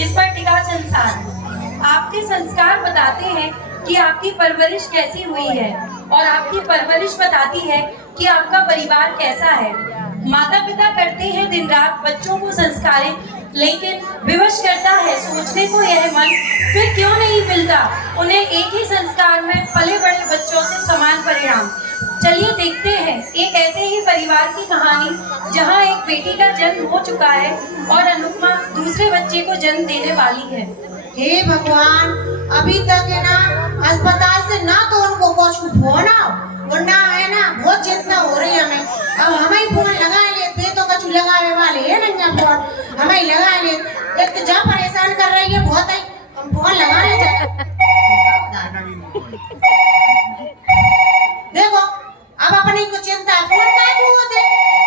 जिस पर टिका संसार। आपके संस्कार बताते हैं कि आपकी परवरिश कैसी हुई है और आपकी परवरिश बताती है कि आपका परिवार कैसा है। माता पिता करते हैं दिन रात बच्चों को संस्कारित, लेकिन विवश करता है सोचने को यह मन, फिर क्यों नहीं मिलता उन्हें एक ही संस्कार में पले बड़े बच्चों से समान परिणाम। चलिए देखते हैं एक ऐसे ही परिवार की कहानी जहां एक बेटी का जन्म हो चुका है और अनुपमा दूसरे बच्चे को जन्म देने वाली है। हे भगवान, अभी तक है ना अस्पताल से ना तो उनको कुछ फोन आओ और ना है ना बहुत चिंता हो रही है हमें। अब हमें फोन लगा लेते तो कुछ लगाने वाले है ना फोन हमें लगा ले। एक तो जब परेशान कर रही है बहुत है, हम फोन लगा ले। देखो अब अपनी को चिंता फोन का क्यों होते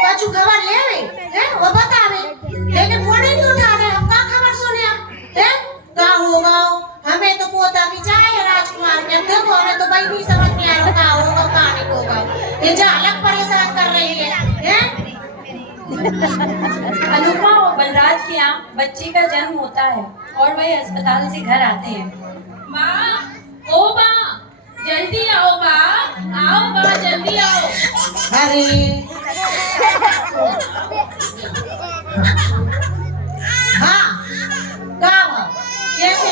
कुछ खबर ले हैं वो बतावे, लेकिन फोन ही नहीं उठा रहे। हम का खबर सुने हैं क्या होगा। हमें तो पोता की चाहे राजकुमार के, देखो हमें तो भाई नहीं समझ में आ रहा क्या होगा क्या नहीं होगा। ये जो अलग परेशान कर रही है। अनुपमा और बलराज के यहाँ बच्चे का जन्म होता है और वह अस्पताल से घर आते हैं। माँ, ओ माँ, जल्दी आओ माँ, जल्दी आओ। अरे हाँ क्या हुआ कैसे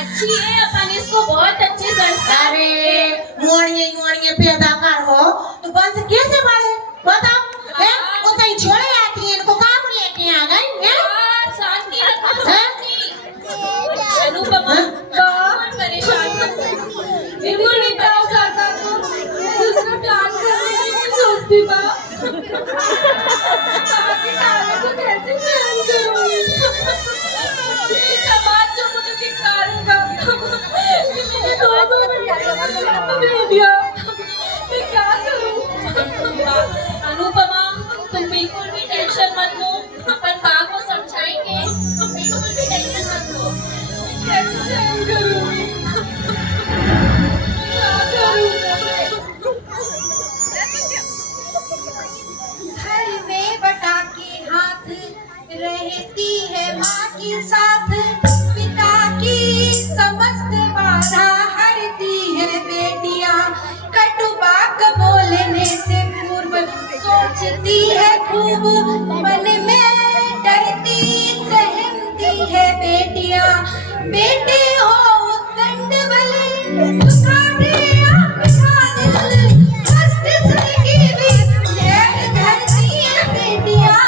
अच्छी है, अपन इसको बहुत अच्छे संस्कार। अरे मोड़िए पैदा कर हो तो बंस कैसे बढ़े बताओ है। वो कहीं छोड़े आती है इनको काम लेके आ गई है। शांति रखो, शांति। अनुपमा बहुत परेशान है, बिल्कुल नहीं पाओ जाता तो दूसरा प्यार करने की नहीं सोचती माँ। को कैसे सहन करूँगी? ये समाज जो मुझे धिक्कारेगा, दे दिया, मैं क्या करूँ? अनुपमा, तुम बिल्कुल भी टेंशन मत लो, अपन माँ को समझाएंगे, तुम बिल्कुल भी टेंशन मत लो। मैं कैसे सहन करूँगी? क्या करूँ? घर में बटा के हाथ रहती है माँ के साथ, पिता की समस्त बाधा हरती है बेटियां। कटु बात बोलने से पूर्व सोचती है खूब, मन में डरती सहमती है बेटियां। बेटे हो उद्दंड भले झुका दे आपका दिल, कष्ट सही भी धैर्य धरती है बेटियां,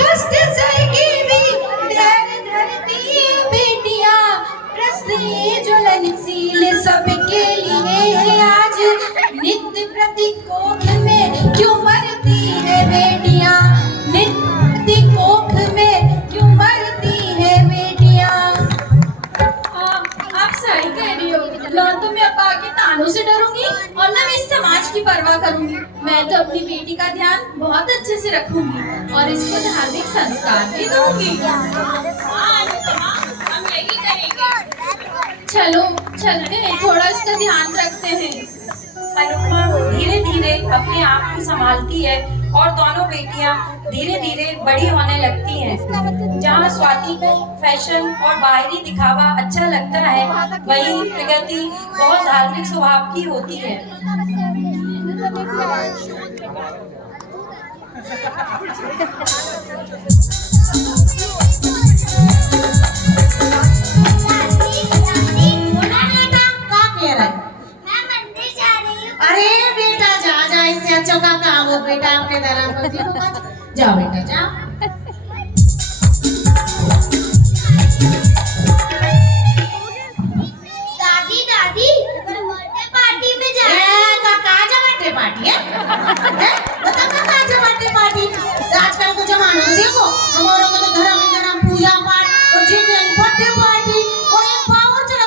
कष्ट सही भी धैर्य धरती है बेटियां। प्रश्न ये ज्वलनशील सबके लिए है आज, नित्य प्रति कोख में क्यों मरती है बेटियां, नित्य प्रति कोख में क्यों मरती है बेटियां। आप सही कह रही हो, ना तो मैं अपा के तानों से डरूंगी और ना मैं इस समाज की परवाह करूंगी। मैं तो अपनी बेटी का ध्यान बहुत अच्छे से रखूंगी और इसको धार्मिक संस्कार भी दूंगी। हम यही करेंगे। चलो चलते हैं, थोड़ा इसका ध्यान रखते हैं। अनुपमा धीरे धीरे अपने आप को संभालती है और दोनों बेटियां धीरे धीरे बड़ी होने लगती हैं। जहां स्वाति को फैशन और बाहरी दिखावा अच्छा लगता है, वहीं प्रगति बहुत धार्मिक स्वभाव की होती है। अरे बेटा जा इससे अच्छा का काम हो बेटा अपने धर्म को सीखो। जाओ बेटा जाओ। दादी दादी बर्थडे पार्टी में जा बर्थडे पार्टी है बता बर्थडे पार्टी। आजकल को जमाना देखो, हमारे को तो धर्म पूजा पाठ और बर्थडे पार्टी और एक पावर चला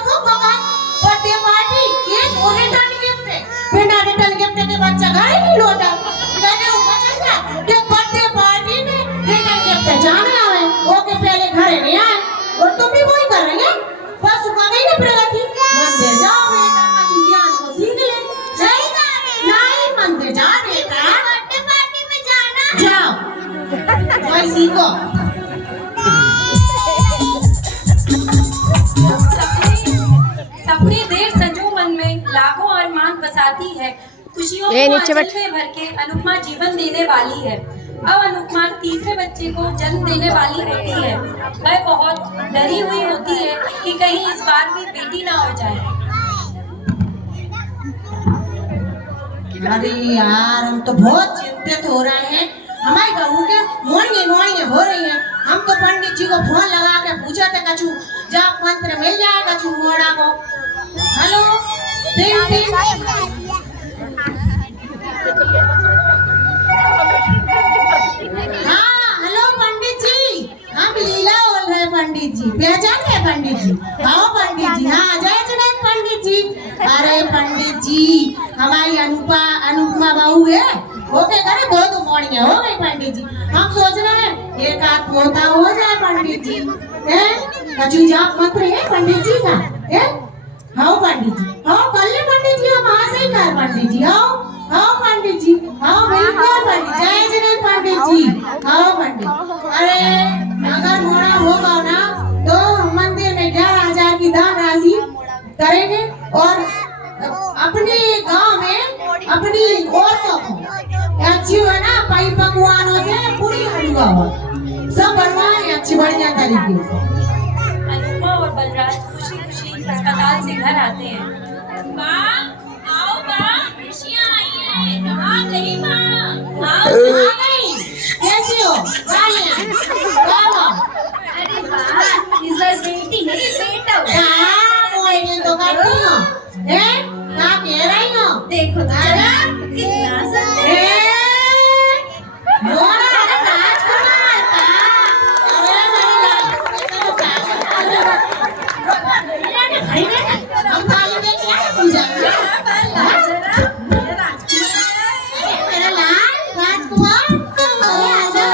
बर्थडे पार्टी ये रिटर्न गिफ्ट है। बिना रिटर्न गिफ्ट के बच्चा घर ही नहीं लौटा। मैंने वो बच्चा के बर्थडे पार्टी में रिटर्न गिफ्ट जाने आवे वो के पहले घर नहीं आए और तुम भी वही कर रही है। बस उका नहीं प्रगति मंदिर जाओ बेटा, अच्छी ज्ञान को सीख ले। नहीं मंदिर जा बेटा, बर्थडे पार्टी में जाना जाओ भाई सीखो। सपने देर सजो मन में लाखों अरमान बसाती है। खुशियों को आंचल में भर के अनुपमा जीवन देने वाली है। अब अनुपमा तीसरे बच्चे को जन्म देने वाली होती है। वह बहुत डरी हुई होती है कि कहीं इस बार भी बेटी ना हो जाए। अरे यार हम तो बहुत चिंतित हो रहे हैं। हमारे बहू के मोड़िए हो रही है। हम तो पंडित जी को फोन लगा के पूछा था कछु जाप मंत्र मिल जाए कछु मोड़ा को। हेलो टिंग हाँ हेलो पंडित जी, हम लीला बोल रहे हैं पंडित जी। पहचान गए पंडित जी? आओ पंडित जी। हाँ जय जगन्नाथ पंडित जी। अरे पंडित जी हमारी अनुपमा बहू है वो क्या करे दो मोड़ियाँ हो गई पंडित जी। हम सोच रहे हैं एक आध पोता हो जाए पंडित जी। कछु जाप मंत्र है पंडित जी का है? हाँ पंडित जी, हाँ कर ले पंडित जी। हम वहाँ से ही कर पंडित जी। हाँ पंडित जी, हाँ बिल्कुल पंडित। जय जगन्नाथ पंडित जी। हाँ पंडित। अरे अगर मोड़ा होगा ना तो मंदिर में 11,000 की दान राशि करेंगे और अपने गांव में अपनी औरतों को अच्छी है ना पाई पकवानों से पूरी हलवा हो सब बनवाए अच्छी बढ़िया तरीके से। अनुपमा और बलराज खुशी खुशी अस्पताल से घर आते हैं। माँ आओ माँ, खुशियाँ आई हैं। कहाँ गई माँ? आओ आ गई। कैसी हो? अरे वाह, इस बार बेटी नहीं बेटा हुआ। कहाँ मोड़ने तो करती हो? क्या कह रही हो? देखो तो जरा कितना सुंदर है। मोड़ा अरे राजकुमार का। अरे मेरी लाल हम थाली में क्या है पूजा में? मेरा लाल राजकुमार अरे आजा।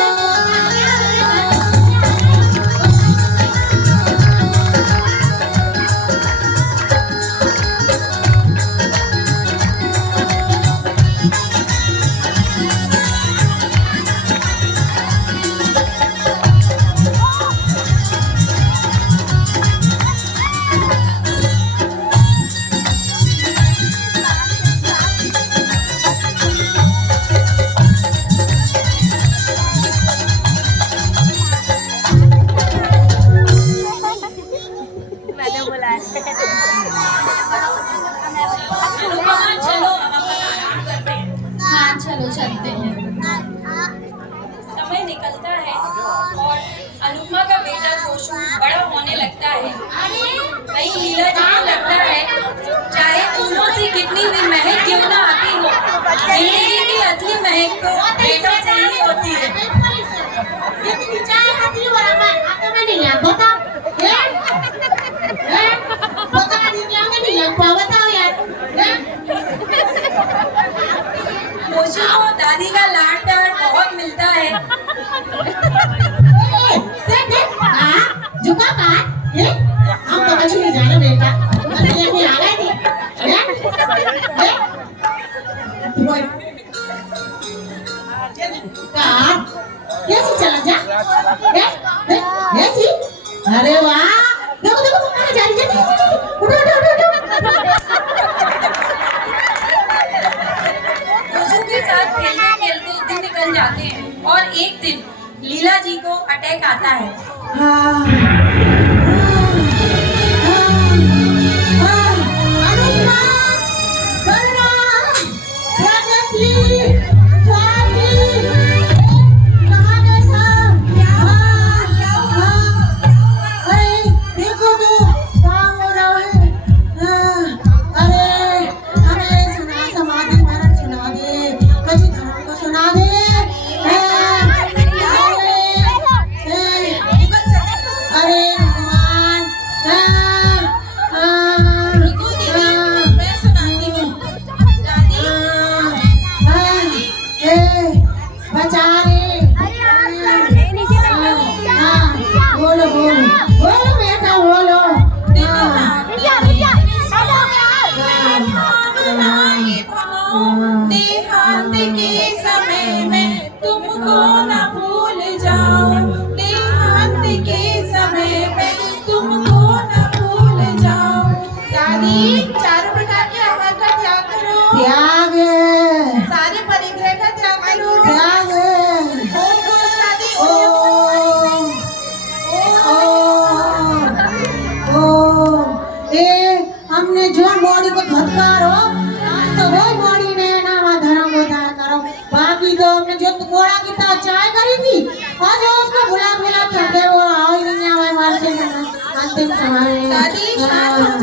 अनुपमा चलो अब अपन आराम करते हैं। हाँ चलो चलते हैं। समय निकलता है और अनुपमा का बेटा जोशु बड़ा होने लगता है। वहीं लीला जी को लगता है चाहे फूलों से कितनी भी महक क्यों ना आती हो, जिंदगी की असली महक तो बेटों से ही होती है। कितनी चाय खाती हो रहा है मैं नहीं यार बता बता दी क्या नहीं लग पा बताओ यार। जोशु को दादी का लाड प्यार बहुत मिलता है। झुका काट हम तो कुछ नहीं जाने बेटा अरे ये आ गए थे काट कैसे चला जा कैसी अरे वाह देखो देखो अरे जा रही उठो उठो उठो जोशु के साथ खेलते खेलते दिन निकल जाते हैं और एक दिन लीला जी को अटैक आता है। अरे थी। और जो उसको बुला बुला करते वो आओ ही नहीं आवे मारते अंतिम समय। दादी शांत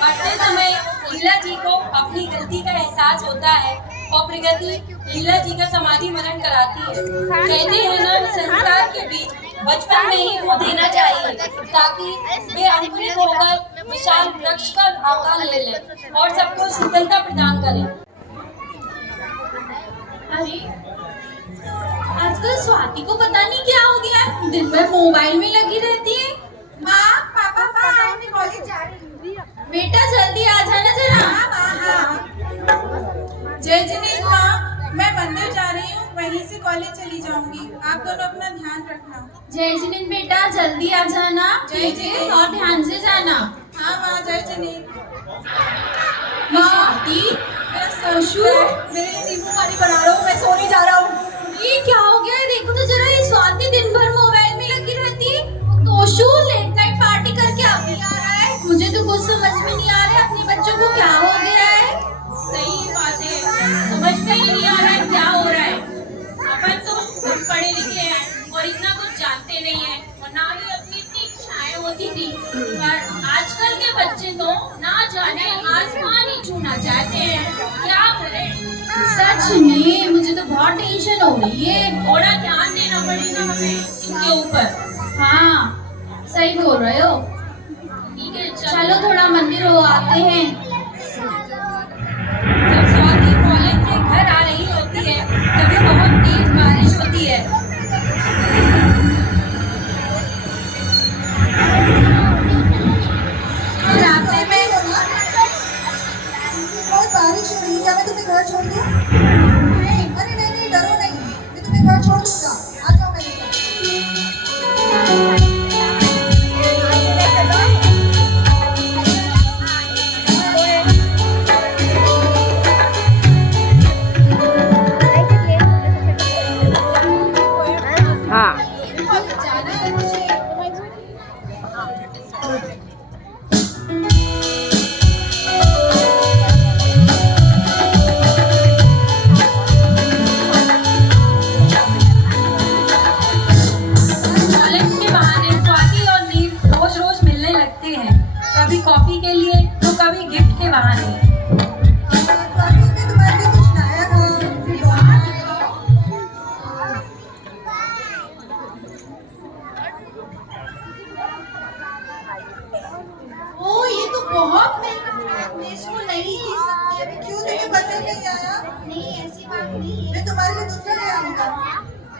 पढ़ते समय लीला जी को अपनी गलती का एहसास होता है और प्रगति लीला जी का समाधि मरण कराती है। कहते हैं ना, संस्कार के बीच बचपन में ही वो देना चाहिए ताकि वे अंकुरित होकर विशाल वृक्ष का आकार ले लें और सबको शीतलता प्रदान करें। अरे आजकल स्वाति को पता नहीं क्या हो गया है, दिन भर मोबाइल में लगी रहती है। माँ पापा माँ मैं कॉलेज जा रही हूँ। बेटा जल्दी आ जाना जरा। जय जिनेश माँ, मैं मंदिर जा रही हूँ, वहीं से कॉलेज चली जाऊंगी। आप दोनों अपना ध्यान रखना। जय जिनेश बेटा जल्दी आ जाना, जय जिनेश। और ध्यान से जाना। हाँ माँ, जय जिनेश। ये स्वाति मेरे नींबू पानी बना रहा हूँ, मैं सोने जा रहा हूँ। ये क्या हो गया है? देखो तो जरा, ये स्वाति दिन भर मोबाइल में लगी रहती है। तोशु लेट नाइट पार्टी करके अभी आ रहा है। मुझे तो कुछ समझ में नहीं आ रहा है अपने बच्चों को क्या हो गया है। सही बात है, समझ में ही नहीं आ रहा है क्या हो रहा है। अपन तो खूब पढ़े लिखे हैं और इतना कुछ जानते नहीं है, और ना ही अपनी इतनी इच्छाएं होती थी। पर आजकल के बच्चे तो ना जाने आसमान ही छूना चाहते हैं। क्या करें? सच में मुझे तो बहुत टेंशन हो रही है। थोड़ा ध्यान देना पड़ेगा हमें इनके ऊपर। हाँ सही बोल रहे हो। ठीक है चलो थोड़ा मंदिर हो आते हैं। जब स्वाति कॉलेज से घर आ रही होती है तभी बहुत तेज बारिश होती है। रास्ते में बहुत बारिश हो रही है, क्या मैं तुम्हें घर छोड़ दूँ? नहीं, अरे नहीं नहीं डरो नहीं, मैं तुम्हें घर छोड़ दूंगा। आ जाओ मेरे जाना है मुझे। कॉलेज के बहाने स्वाति और नील रोज रोज मिलने लगते हैं, कभी कॉफी के लिए तो कभी गिफ्ट के बहाने। स्वाति ने तुम्हारे लिए कुछ लाया था। ओ ये तो बहुत महंगा है, इसको नहीं ले सकती। अरे क्यों तुम्हें पसंद नहीं आया? नहीं ऐसी बात नहीं है। मैं तुम्हारे लिए दूसरा ले आऊंगा।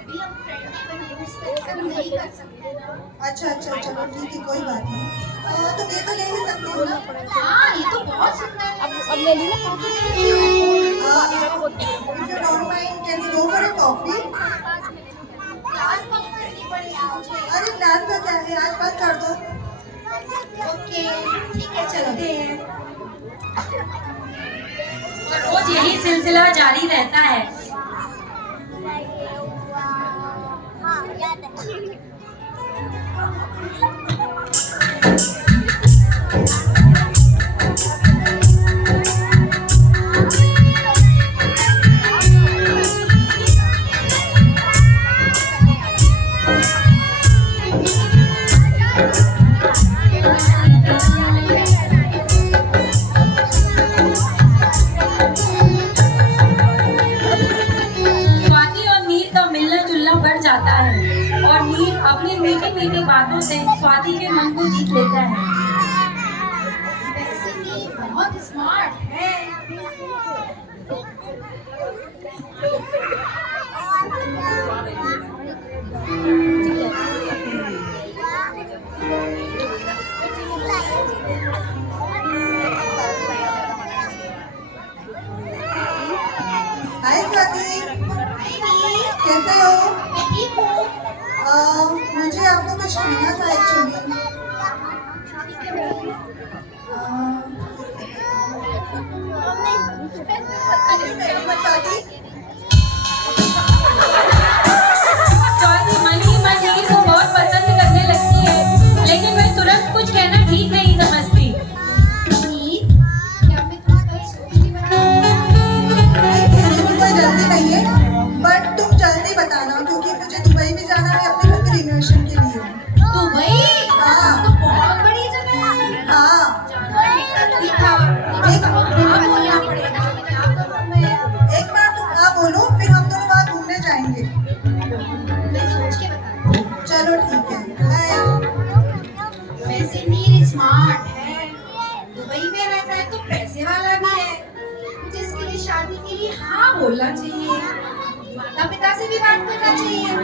अभी हम फ्रेंड बने, उस तरह से हम नहीं कर सकते ना। अच्छा चलो ठीक है, कोई बात नहीं। तुम ये तो ले ही सकते हो ना। हाँ ये तो बहुत सुंदर है। अब ले ली ना coffee. If you don't mind, can we go for a coffee? Class bunk करनी पड़ेगी मुझे। अरे क्लास का क्या है, आज बात कर दो। ओके ठीक है चलते हैं। और रोज यही सिलसिला जारी रहता है। हाँ याद है। स्वाति और नील का मिलना जुलना बढ़ जाता है और नील अपनी मीठी मीठी बातों से स्वाति के मन को जीत लेता है। वैसे ये बहुत स्मार्ट है। हाय स्वाति, कैसे हो? मैं ठीक हूँ। मुझे आपको कुछ कहना था एक्चुअली। स्वाति स्वाति मन ही मन नील को बहुत पसंद करने लगती है, लेकिन वह तुरंत कुछ कहना ठीक नहीं समझती। नील, क्या मैं तुम्हें कल सोच के बताऊँ? बोलना चाहिए, माता पिता से भी बात करना चाहिए।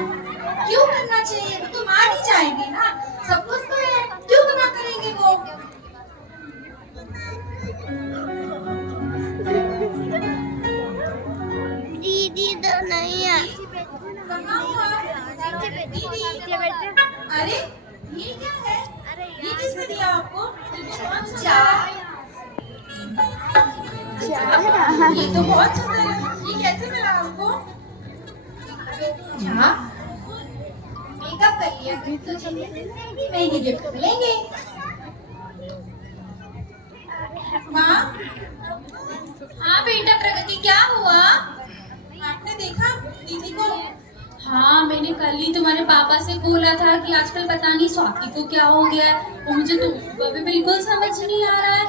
क्यों करना चाहिए? वो तो मान ही जाएंगे ना, सब कुछ तो है, क्यों मना करेंगे वो? दीदी तो नहीं है। कहाँ हो आप? अरे ये क्या है? ये किसने दिया आपको? चाय। ये तो बहुत सुंदर है। ये कैसे मिला आपको? हाँ, मेकअप करिए तो महंगे गिफ्ट मिलेंगे। माँ, हाँ बेटा प्रगति, क्या हुआ? आपने देखा दीदी को? हाँ, मैंने कल ही तुम्हारे पापा से बोला था कि आजकल पता नहीं स्वाति को क्या हो गया है, वो मुझे तो अभी बिल्कुल समझ नहीं आ रहा है।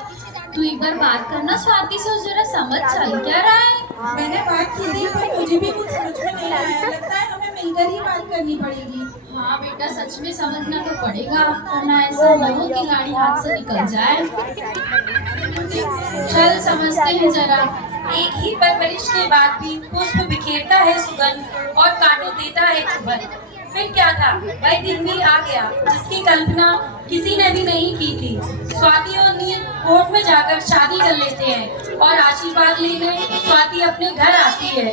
तू एक बार बात करना स्वाति से, जरा समझ चल क्या रहा है। मैंने बात की थी पर मुझे भी कुछ समझ में नहीं आया। लगता है हमें मिलकर ही बात करनी पड़ेगी। हाँ बेटा, सच में समझना तो पड़ेगा, वरना ऐसा न हो कि गाड़ी हाथ से निकल जाए। चल समझते हैं जरा। एक ही परवरिश के बाद भी पुष्प बिखेरता है सुगंध और कांटे देता है चुभन। फिर क्या था, वह दिन भी आ गया जिसकी कल्पना किसी ने भी नहीं की थी। स्वाति और नील कोर्ट में जाकर शादी कर लेते हैं और आशीर्वाद लेने स्वाति अपने घर आती है।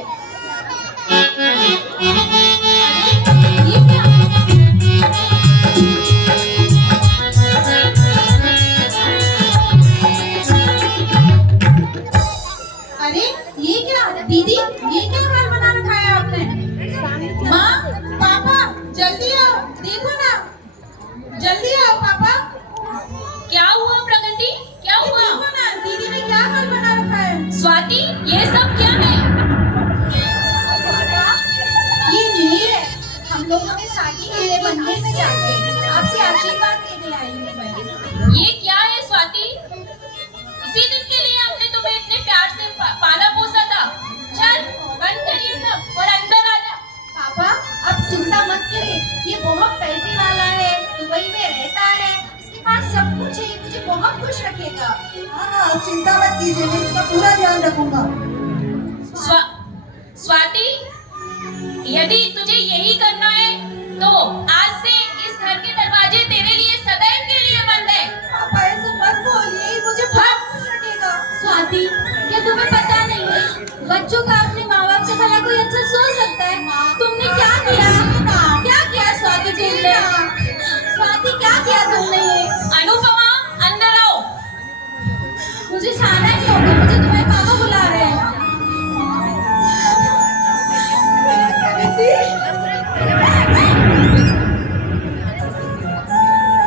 ये क्या? अरे ये क्या दीदी, ये क्या हाल बना रखा है आपने? माँ, पापा, जल्दी आओ, देखो ना, जल्दी आओ पापा। क्या हुआ प्रगति, क्या हुआ? देखो ना, दीदी ने क्या हाल बना रखा है? स्वाति, ये सब क्या है? ये नीर है, हम लोगों ने शादी के लिए मंदिर में जाके आपसे आशीर्वाद लेने आई हूँ मैं। ये क्या है स्वाति? इसी दिन के लिए हमने तुम्हें इतने प्यार से पाला पोसा था। चल बंद करिए सब और अंदर आ जा। पापा, अब चिंता मत करिए, ये बहुत पैसे वाला है, दुबई में रहता है, इसके पास सब कुछ है, मुझे बहुत खुश रखेगा। हाँ, आप चिंता मत कीजिए, मैं इसका पूरा ध्यान रखूंगा। स्वाति, यदि तुझे यही करना है तो आज से इस घर के दरवाजे तेरे लिए सदैव के लिए बंद है। पापा ऐसे मत बोलिए, मुझे बहुत खुश रखेगा। स्वाति, क्या तुम्हें पता नहीं है बच्चों का अपने माँ बाप से भला कोई अच्छा सोच सकता है? तुमने क्या किया? क्या किया स्वाति तुमने? स्वाति क्या किया तुमने ये? अनुपमा, अंदर आओ। मुझे जाना नहीं होगा, मुझे तुम्हारे पापा बुला रहे हैं।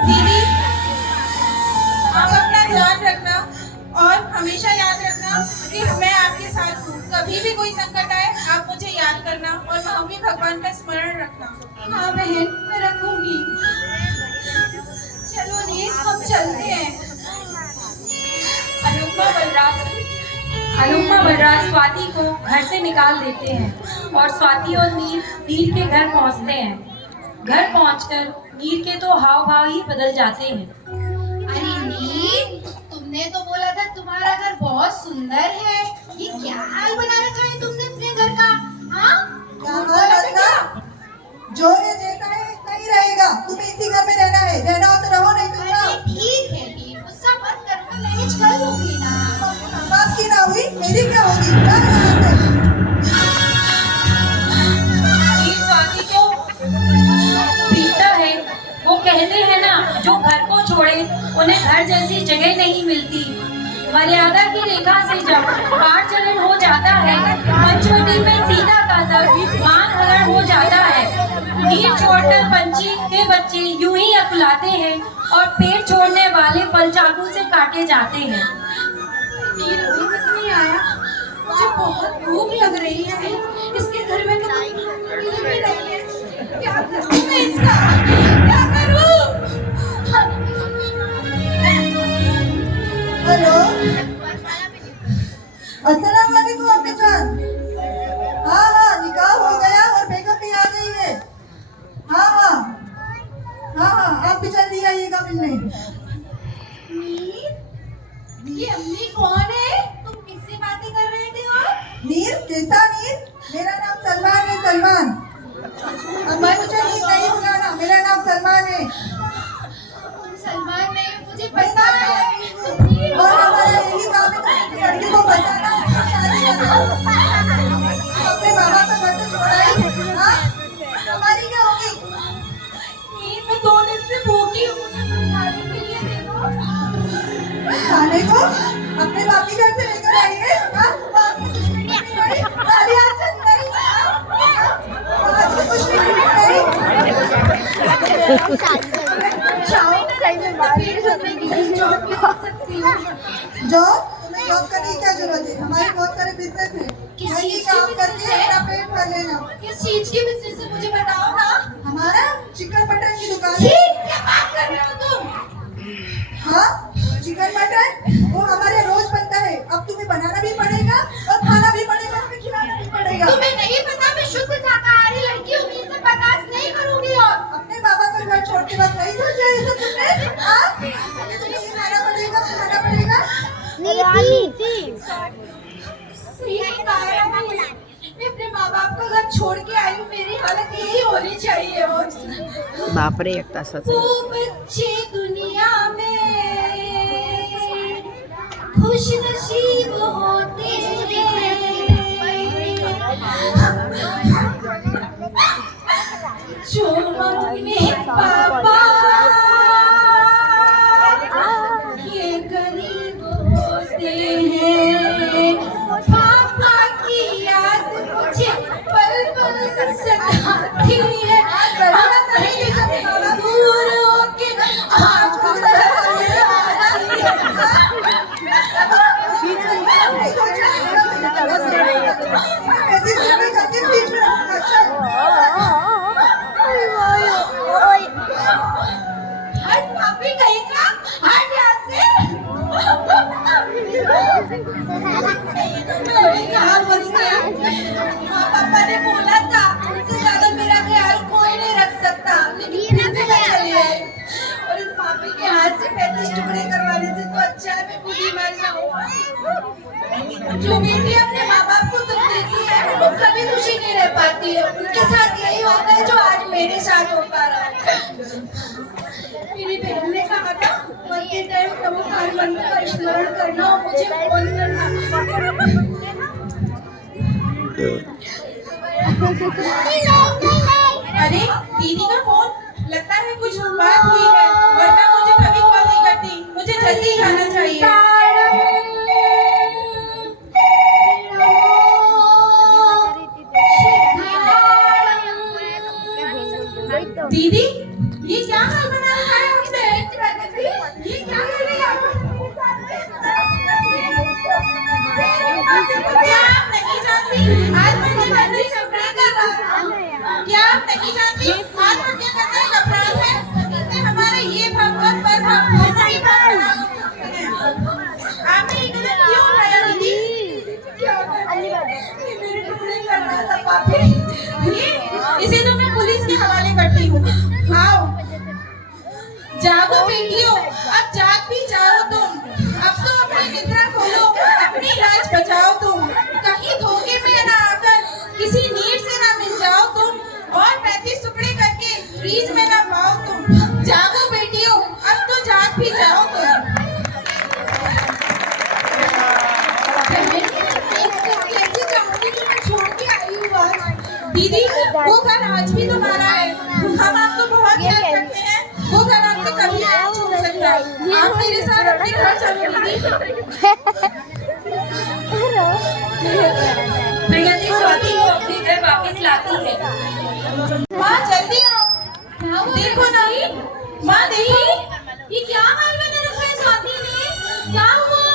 दीदी, आप अपना ध्यान रखना और हमेशा याद रखना कि मैं आपके साथ हूँ। कभी भी कोई संकट आए, आप मुझे याद करना और मम्मी भगवान का स्मरण रखना। हाँ बहन, मैं रखूंगी। चलो नीर, हम चलते हैं। अनुपमा बलराज स्वाति को घर से निकाल देते हैं और स्वाति और नीर के घर पहुंचते हैं। घर पहुंचकर नीर के तो हाव भाव ही बदल जाते हैं। अरे नीर, तुमने तो बोला था तुम्हारा घर बहुत सुंदर है, ये क्या हाल बना रखा है तुमने अपने घर का? हाँ, क्या हाल रखना? जो है जैसा है ऐसा ही रहेगा। तुम्हें इसी घर में रहना है, रहना हो तो रहो, नहीं तो जाओ। अरे ठीक है नीर, गुस्सा मत करो, मैं मैनेज कर लूंगी ना। बात की ना हुई, मेरी क्या होगी? जा यहाँ से। नीर स्वाति को पीटता है। वो कहते हैं ना, जो घर को छोड़े उन्हें घर जैसी जगह नहीं मिलती। मर्यादा की रेखा से जब पार चलन हो जाता है, पंचवटी में सीता का दर मान हरण हो जाता है। नीर छोड़कर पंछी के बच्चे यूं ही अकुलाते हैं और पेट छोड़ने वाले फल चाकू से काटे जाते हैं। नीर अभी तक नहीं आया, मुझे बहुत भूख लग रही है। इसके घर में तो कोई भी नहीं है। क्या करूं मैं इसका? क्या करूं? हेलो, अस्सलाम वालेकुम अपने जान। हाँ हाँ, निकाह हो गया और बेगम भी आ गई है। हाँ हाँ हाँ हाँ, आप भी जल्दी आइएगा मिलने। ये अम्मी कौन है? तुम किससे बातें कर रहे थे? और नीर, कैसा नीर? देखो अपने बाप के घर से लेकर आई है। हाँ? तालियां चल रही हैं। आज तो कुछ नहीं मिल रही। जाओ, पेट भरने के लिए जॉब भी कर सकती हूँ। जॉब? तुम्हें जॉब करने की क्या जरूरत है? हमारे बहुत सारे बिजनेस है। किस वही चीज़ के काम business करके है? अपना पेट भर लेना। किस चीज की बिजनेस है मुझे बताओ ना। हमारा चिकन मटन की दुकान छी, है। क्या बात कर रहे हो तुम? हाँ, चिकन मटन वो हमारे रोज बनता है। अब तुम्हें बनाना भी पड़ेगा और खाना भी पड़ेगा, हमें खिलाना भी पड़ेगा। तुम्हें नहीं पता मैं शुद्ध शाकाहारी लड़की हूँ, मैं इसे बर्दाश्त नहीं करूंगी। और अपने बाबा का घर छोड़ के बस नहीं सोचा है सब तुमने? हाँ? अभी तुम्हें ये खाना पड़ेगा, खाना पड़ेगा। सही कहा है आपने। मैं अपने माँ बाप का घर छोड़ के आई हूँ, मेरी हालत यही होनी चाहिए। वो बापरे एक तासाचं वो बच्चे दुनिया में खुश नसीब होते हैं जो मम्मी पापा ये गरीब होते हैं। पापा की याद मुझे पल पल सताती है। दूर होके आँखों से ऐसी जिंदगी करके बीच में अच्छा हट पापी कहीं का, हट यहाँ से। मैं अभी कहाँ फंस गई? माँ पापा ने बोला था उनसे ज्यादा मेरा ख्याल कोई नहीं रख सकता, लेकिन फिर भी मैं चली आई। और इस पापी के हाथ से 35 टुकड़े करवाने से तो अच्छा है मैं खुद ही मर जाऊँ। जो बेटी अपने माँ बाप को दुख देती है वो कभी खुशी नहीं रह पाती है। उनके साथ यही होता है जो आज मेरे साथ होता रहा। मेरी बहन ने कहा था मरते टाइम नमस्कार मंत्र का स्मरण करना और मुझे फोन करना। अरे दीदी का फोन, लगता है कुछ बात हुई है, वरना मुझे कभी कॉल नहीं करती। मुझे जल्दी जाना चाहिए। दीदी ये क्या हाल बना रखा है आपने? ये क्या कर रही है आप? क्या आप नहीं जानती आत्महत्या करना एक अपराध है? क्या आप नहीं जानती आत्महत्या करना एक अपराध है? इससे हमारा ये भगवान पर नहीं पड़ना। आपने ये कदम क्यों उठाया दीदी? क्या मेरे टुकड़े करना था पापी। इसे तो मैं पुलिस के हवाले करती हूँ। आओ जागो बेटियों, अब जाग भी जाओ तुम। अब तो अपनी निद्रा खोलो, अपनी लाज बचाओ तुम। कहीं धोखे में ना आकर किसी नीड से ना मिल जाओ तुम, और 35 टुकड़े करके फ्रीज में ना पाओ तुम। जागो बेटियों, अब तो जाग भी जाओ तुम। कैसी चाहती कि मैं छोड़ के आई हूँ आज। दीदी वो घर आज भी तुम्हारा है, हम आपको बहुत याद करते हैं। वो घर आपसे कभी नहीं छोड़ सकता। आप मेरे साथ अपने घर चलो दीदी। प्रियंती स्वाति को अपने घर वापस लाती है। माँ जल्दी आओ, देखो ना माँ, देखो ये क्या हाल बना रखा है स्वाति ने? क्या हुआ?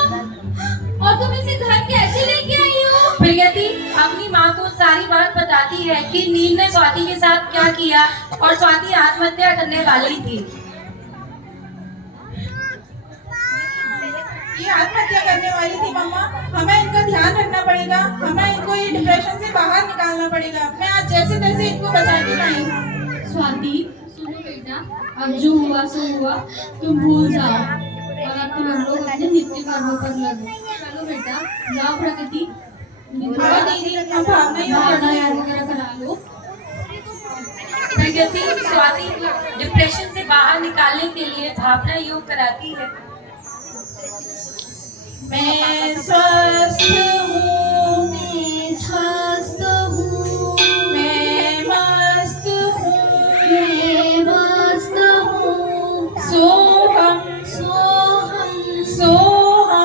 और तुम इसे घर कैसे लेके आई हो? प्रियंती अपनी माँ को सारी बात बताती है कि नील ने स्वाति के साथ क्या किया और स्वाति आत्महत्या करने वाली थी। ये आत्महत्या करने वाली थी मम्मा। हमें इनका ध्यान रखना पड़ेगा, हमें इनको ये डिप्रेशन से बाहर निकालना पड़ेगा। मैं आज जैसे तैसे इनको बचा के लाई हूँ। स्वाति सुनो बेटा, अब जो हुआ सो हुआ, तुम भूल जाओ और अब तुम हम लोग अपने नित्य कर्मों पर लगो। चलो बेटा जाओ प्रकृति, हाँ दीदी, हम भावना योग करना भावना है। योग वगैरह करा लो। प्रगति स्वाति को डिप्रेशन से बाहर निकालने के लिए भावना योग कराती है। मैं स्वस्थ हूँ, मैं स्वस्थ हूँ, मैं मस्त हूँ, मैं मस्त हूँ, सोहम सोहम सोहम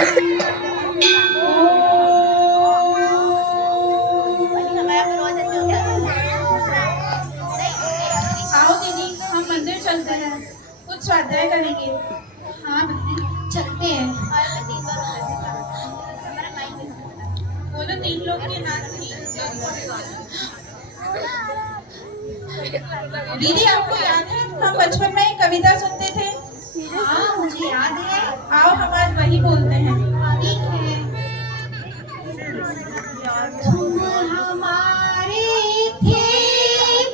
आओ दीदी, हम मंदिर चलते हैं, कुछ स्वाध्याय करेंगे। हाँ बहन चलते हैं। बोलो 3 लोग के नाम ही। दीदी आपको याद है हम बचपन में एक कविता सुनते थे? हाँ मुझे याद है। आओ हम आज वही बोलते हैं। ठीक है। तुम हमारे थे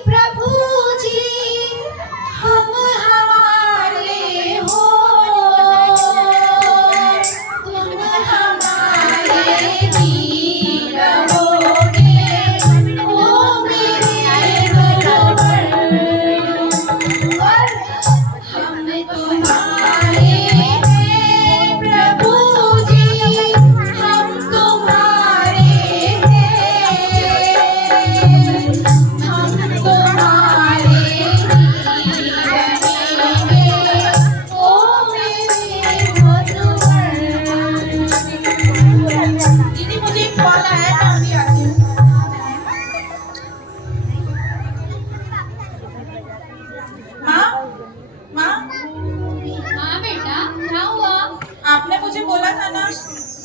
प्रभु जी, हम हमारे हो। तुम हमारे वीर होगे, ओ मेरे बलवर। और हम तुम्हारे हैं प्रभु जी, हम तुम्हारे हैं, हम तुम्हारे ही रहेंगे, ओ मेरे बलवर। दीदी मुझे एक कॉल आया था, अभी आती हूँ। माँ माँ, हाँ बेटा, क्या हुआ? आपने मुझे बोला था ना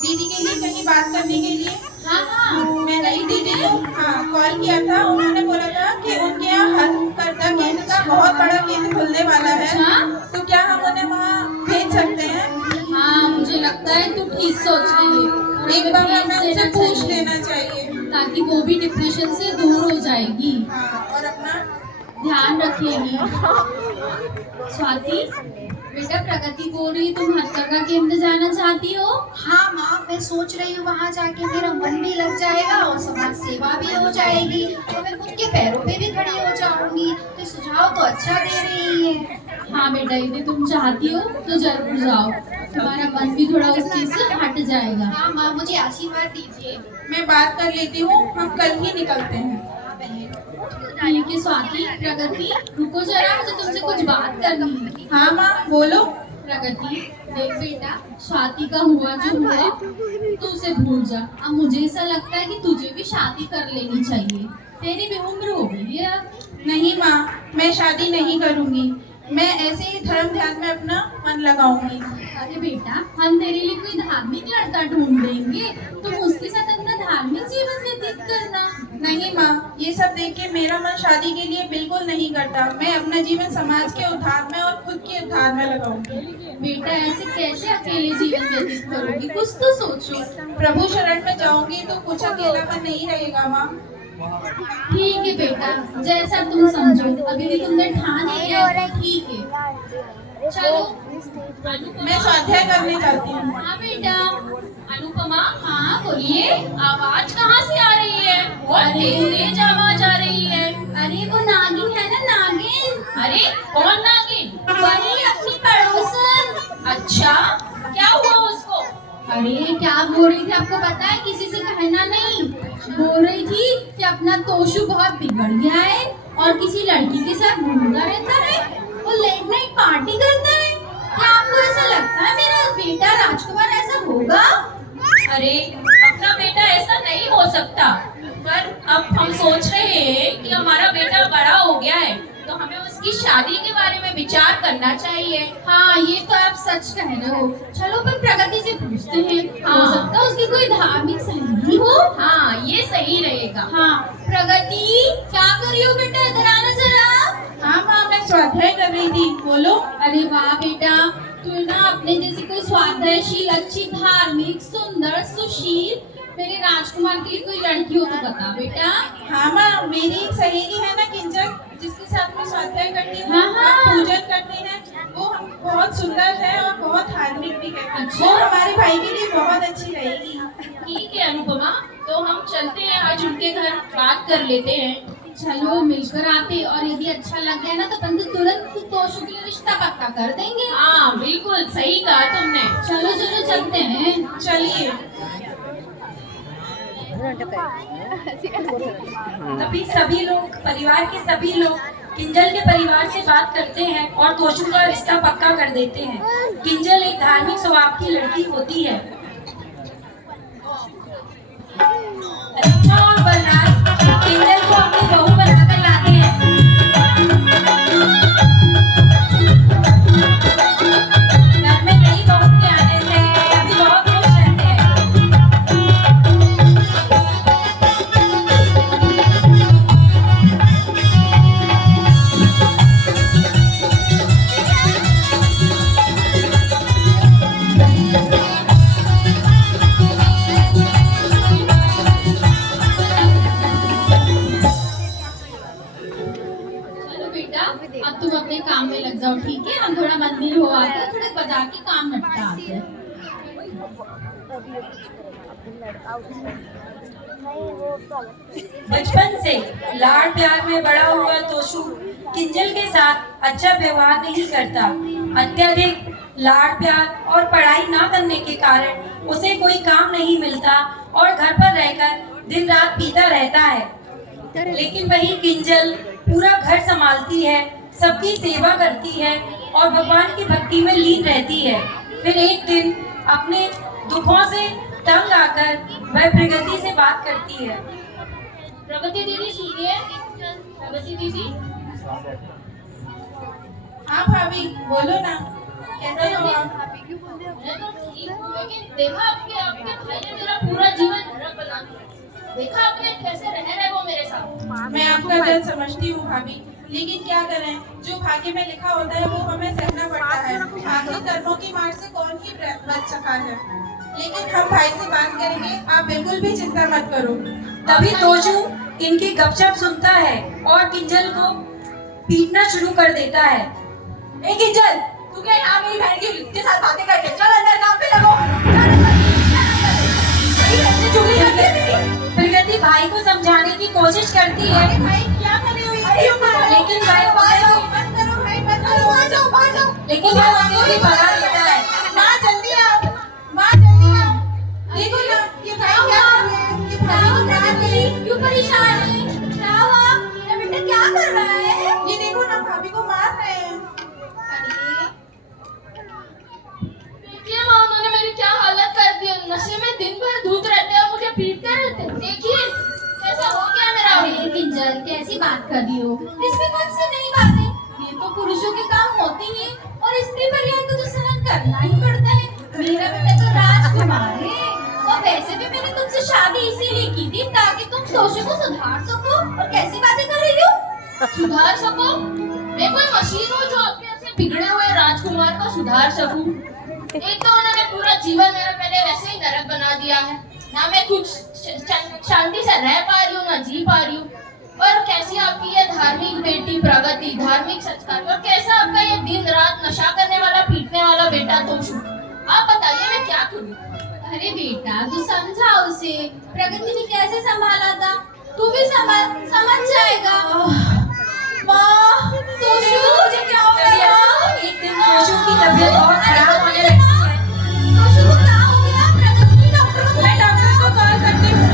दीदी के लिए कहीं बात करने के लिए। हाँ हाँ, मैंने ही दीदी को कॉल किया था। उन्होंने बोला था कि उनके यहाँ हस्तकर्ता केंद्र का बहुत बड़ा केंद्र खुलने वाला है, अच्छा? तो क्या हम उन्हें वहाँ भेज सकते हैं? हाँ, मुझे लगता है तू ठीक सोच रही है। और एक बार भेज हमें देना उनसे पूछ चाहिए, लेना चाहिए। ताकि वो भी डिप्रेशन से दूर हो जाएगी, हाँ, और अपना ध्यान रखेगी। स्वाति, बेटा प्रगति बोल रही तुम हथकरघा केंद्र जाना चाहती हो? हाँ माँ, मैं सोच रही हूँ वहाँ जाके मेरा मन भी लग जाएगा और समाज सेवा भी हो जाएगी और मैं खुद के पैरों पे भी खड़ी हो जाऊंगी। तो सुझाव तो अच्छा दे रही है। हाँ बेटा, यदि तुम चाहती हो तो जरूर जाओ, तुम्हारा मन भी थोड़ा उस चीज से हट जाएगा। हाँ माँ, मुझे आशीर्वाद दीजिए। मैं बात कर लेती हूँ, हम कल ही निकलते हैं। हाँ बहन। ठीक है स्वाति। प्रगति, रुको जरा, मुझे तुमसे कुछ बात करनी है। हाँ माँ बोलो। प्रगति, देख बेटा, स्वाति का हुआ जो हुआ तू उसे भूल जा। अब मुझे ऐसा लगता है कि तुझे भी शादी कर लेनी चाहिए, तेरी भी उम्र हो गई है अब। नहीं माँ, मैं शादी नहीं करूँगी, मैं ऐसे ही धर्म ध्यान में अपना मन लगाऊंगी। अरे बेटा, हम तेरे लिए कोई धार्मिक लड़का ढूंढ देंगे, तुम उसके साथ अपना धार्मिक जीवन व्यतीत करना। नहीं माँ, ये सब देख के मेरा मन शादी के लिए बिल्कुल नहीं करता। मैं अपना जीवन समाज के उद्धार में और खुद के उद्धार में लगाऊंगी। बेटा, ऐसे कैसे अकेले जीवन व्यतीत करोगी, कुछ तो सोचो। प्रभु शरण में जाऊंगी तो कुछ अकेलापन नहीं रहेगा माँ। ठीक है बेटा, जैसा तुम समझो। अभी भी तुमने ठान लिया है, ठीक है। चलो मैं स्वाध्याय करने जाती हूँ। हाँ बेटा। अनुपमा, हाँ बोलिए, आवाज कहाँ से आ रही है? बहुत तेज आवाज आ रही है। अरे वो नागिन है ना, नागिन। अरे कौन नागिन? वही अपनी पड़ोसन। अच्छा, क्या हुआ उसको? अरे क्या बोल रही थी आपको पता है? किसी से कहना नहीं। बोल रही थी कि अपना तोशु बहुत बिगड़ गया है और किसी लड़की के साथ घूमता रहता है और लेट नाइट पार्टी करता है। क्या आपको ऐसा लगता है मेरा बेटा राजकुमार ऐसा होगा? अरे अपना बेटा ऐसा नहीं हो सकता, पर अब हम सोच रहे हैं कि हमारा बेटा बड़ा हो गया है तो हमें उसकी शादी के बारे में विचार करना चाहिए। हाँ, ये तो आप सच कह रहे हो। चलो पर प्रगति से पूछते हैं। हाँ, हो सकता है उसकी कोई धार्मिक सहेली हो। हाँ, ये सही रहेगा। हाँ, प्रगति क्या कर रही हो बेटा? इधर आना जरा। हाँ माँ, मैं स्वाध्याय कर रही थी, बोलो। अरे वाह बेटा, तू ना अपने जैसी कोई स्वाध्यायशील, अच्छी, धार्मिक, सुंदर, सुशील मेरे राजकुमार के लिए कोई लड़की हो तो बता बेटा। हाँ माँ, मेरी एक सहेली है ना किंजल, जिसके साथ मैं स्वाध्याय करती हूँ, हाँ, हाँ। और पूजन करते हैं। वो हम बहुत सुंदर है और बहुत धार्मिक भी है। अच्छा। वो हमारे भाई के लिए बहुत अच्छी रहेगी। ठीक है अनुपमा, तो हम चलते हैं, आज उनके घर बात कर लेते हैं। चलो मिलकर आते, और यदि अच्छा लग गया ना तो अपन तो तुरंत तोशु के लिए रिश्ता पक्का कर देंगे। हाँ बिल्कुल सही कहा तुमने। चलो चलो चलते हैं। चलिए। तभी सभी लोग, परिवार के सभी लोग किंजल के परिवार से बात करते हैं और तोशु का रिश्ता पक्का कर देते हैं। किंजल एक धार्मिक स्वभाव की लड़की होती है जाके काम निपटा आते हैं। बचपन से लाड़ प्यार में बड़ा हुआ तोशु किंजल के साथ अच्छा व्यवहार नहीं करता। अत्यधिक लाड़ प्यार और पढ़ाई ना करने के कारण उसे कोई काम नहीं मिलता और घर पर रहकर दिन रात पीता रहता है। लेकिन वही किंजल पूरा घर संभालती है, सबकी सेवा करती है और भगवान की भक्ति में लीन रहती है। फिर एक दिन अपने दुखों से तंग आकर वह प्रगति से बात करती है। प्रगति दीदी सुनिए, प्रगति दीदी। हाँ भाभी बोलो ना, कैसे हो आप? मैं तो ठीक हूँ, लेकिन देखा आपके आपके भाई ने मेरा पूरा जीवन नरक बना दिया। देखा आपने कैसे रह रहे वो मेरे साथ। मैं आपका दर्द समझती हूँ भाभी, लेकिन क्या करें, जो भाग्य में लिखा होता है वो हमें सहना पड़ता है। आखिर कर्मों की मार से कौन ही बच सका है। लेकिन हम भाई से बात करेंगे, आप बिल्कुल भी चिंता मत करो। तभी तोशु इनकी गपशप सुनता है और किंजल को पीटना शुरू कर देता है। ए किंजल, तू क्या यहाँ मेरी बहन के साथ बातें कर रही है? चल अंदर काम पे लगो। चुगली लगी है मेरी। प्रगति भाई को समझाने की कोशिश करती है, भाई क्या कर रही हो? लेकिन भाई मत करो भाई, मत करो। आ जाओ, आ जाओ। लेकिन वह उसे भी भगा देता है। माँ जल्दी आओ, माँ जल्दी आओ। देखो ना, ये भाई क्या कर रहे हैं? ये भाई क्यों परेशान है? क्या हुआ? मेरा बेटा क्या कर रहा है? ये देखो ना, भाभी को मार रहे हैं। देखिए माँ, उन्होंने मेरी क्या हालत कर दी है। नशे में दिन भर धूत रहते हैं और मुझे पीटते रहते हैं। देखिए कैसा हो गया मेरा। अरे किंजल, कैसी बात कर रही हो? इसमें कौन सी नई बात है? ये तो पुरुषों के काम होते ही हैं और स्त्री परिवार को तो सहन करना ही पड़ता है। मेरा बेटा तो राजकुमार है और वैसे भी मैंने तुमसे शादी इसीलिए की थी ताकि तुम तोशु को सुधार सको। और कैसी बातें कर रही हो? सुधार सको? मैं कोई मशीन हूँ जो आपके ऐसे बिगड़े हुए राजकुमार को सुधार सकूं? एक तो उन्होंने पूरा जीवन मेरा पहले वैसे ही नरक बना दिया है। ना मैं कुछ शांति से रह पा रही हूँ, ना जी पा रही हूँ। और कैसी आपकी ये धार्मिक बेटी प्रगति, धार्मिक संस्कार, और कैसा आपका ये दिन रात नशा करने वाला पीटने वाला बेटा तोशु। आप बताइए मैं क्या करूँ? अरे बेटा तू समझा उसे। प्रगति ने कैसे संभाला था, तू भी समझ जाएगा। माँ, तोशु मुझे क्या हो गया? एक दिन तोशु की तबीयत बहुत खराब होने लगती है। तोशु को क्या हो गया? प्रगति डॉक्टर को मैं डॉक्टर को कॉल करती हूँ।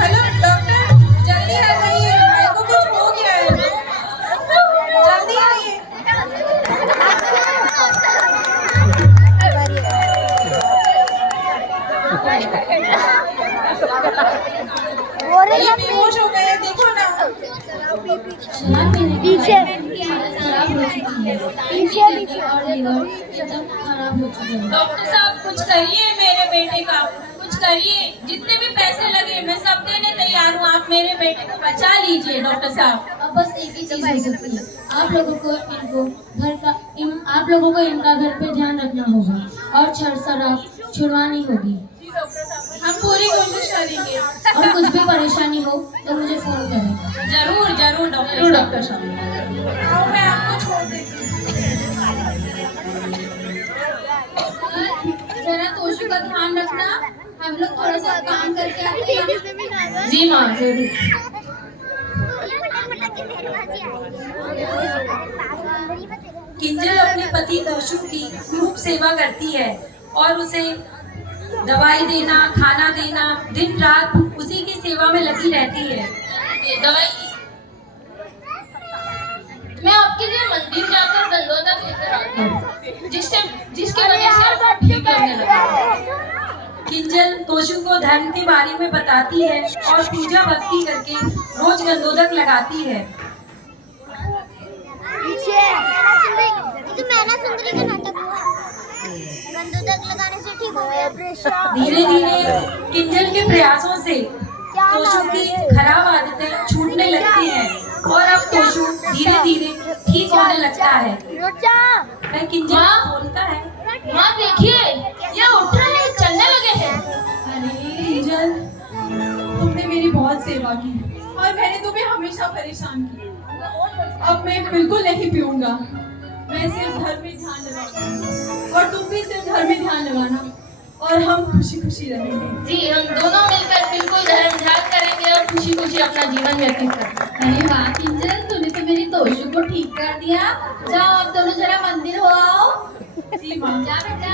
हेलो डॉक्टर, जल्दी आ जाइए, भाई को कुछ हो गया है। जल्दी आइए। ये बेहोश हो गए, देखो ना। पीछे डॉक्टर साहब कुछ करिए मेरे बेटे का, कुछ करिए। जितने भी पैसे लगे मैं सब देने तैयार हूँ। आप मेरे बेटे को बचा लीजिए डॉक्टर साहब। अब बस एक ही चीज हो सकती है, आप लोगों को इनका घर पे ध्यान रखना होगा और शराब छुड़वानी होगी। हम पूरी कोशिश करेंगे। और कुछ भी परेशानी हो तो मुझे फोन करें। जरूर जरूर डॉक्टर साहब। आओ, मैं आपको छोड़ देती हूँ। जरा तोशु का ध्यान रखना। हम लोग थोड़ा सा काम करके आते हैं। जी माँ जरूर। किंजल अपने पति तोशु की खूब सेवा करती है और उसे दवाई देना, खाना देना, दिन रात उसी की सेवा में लगी रहती है। ये दवाई मैं आपके लिए मंदिर जाकर गंगोदक लेकर आती हूँ, जिसकी वजह से आपका ठीक लगने लगा। किंजल तोशु को धर्म के बारे में बताती है और पूजा भक्ति करके रोज गंदोदक लगाती है। पीछे ये तो मैना सुंदरी का नाटक हुआ। गंदोदक लगाने से ठीक हो गया प्रेशर। धीरे धीरे किंजल के प्रयासों से तोशु की खराब आदतें छूटने लगती हैं और अब तोशु धीरे धीरे ठीक होने लगता है। वह किंजल को बोलता है, माँ देखिए, ये उठ रहे हैं, चलने लगे हैं। अरे किंजल, तुमने मेरी बहुत सेवा की और मैंने तुम्हें हमेशा परेशान किया। अब मैं बिल्कुल नहीं पीऊंगा। मैं सिर्फ घर में ध्यान लगाऊंगी और तुम भी सिर्फ घर में ध्यान लगाना और हम खुशी खुशी रहेंगे। जी, हम दोनों मिलकर बिल्कुल धर्म ध्यान करेंगे और खुशी खुशी अपना जीवन व्यतीत करेंगे। अरे वाह किंजल, तूने तो मेरी तोशु को ठीक कर दिया। जाओ आप दोनों जरा मंदिर हो आओ। जी माँ। जा बेटा।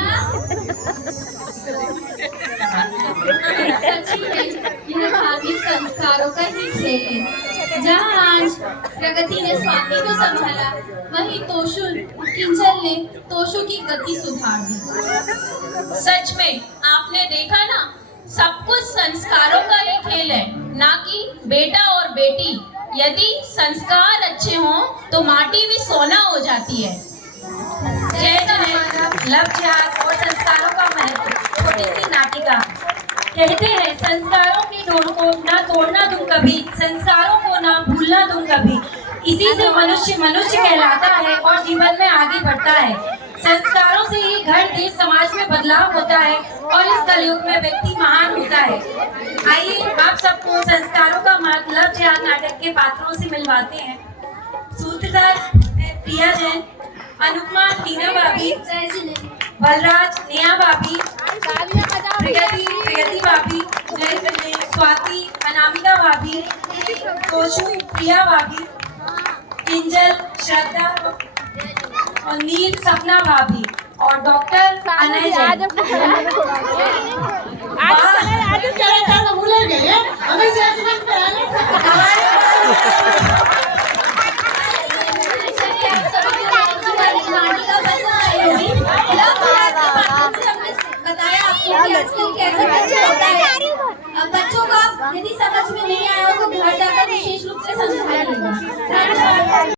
सच्ची में यह धार्मिक संस्कारों का ही खेल है। जहाँ आज प्रगति ने स्वाति को संभाला, वहीं किंजल ने तोशु की गति सुधार दी। सच में आपने देखा ना, सब कुछ संस्कारों का ही खेल है, ना कि बेटा और बेटी। यदि संस्कार अच्छे हों तो माटी भी सोना हो जाती है। जय जय। लव जिहाद और संस्कारों का महत्व। छोटी सी नाटिका। कहते हैं संस्कारों की डोर को ना तोड़ना तुम कभी, संस्कारों को ना भूलना तुम कभी। इसी से मनुष्य मनुष्य कहलाता है और जीवन में आगे बढ़ता है। संस्कारों से ही घर देश समाज में बदलाव होता है और इस कलयुग में व्यक्ति महान होता है। आइए आप सबको संस्कारों का महत्व लव जिहाद नाटक के पात्रों से मिलवाते हैं। सूत्रधार प्रिया जैन, अनुपमा टीना भाभी, बलराज नेहा भाभी, प्रगति भाभी, स्वाति अनामिका भाभी, तोशु प्रिया भाभी, किंजल श्रद्धा और नील सपना भाभी और डॉक्टर अनय जैन। भूल गए अभी जजमेंट बताया आपको कि आजकल कैसे कैसे होता है। अब बच्चों का यदि समझ में नहीं आया हो तो घर जाकर विशेष रूप से समझाइएगा।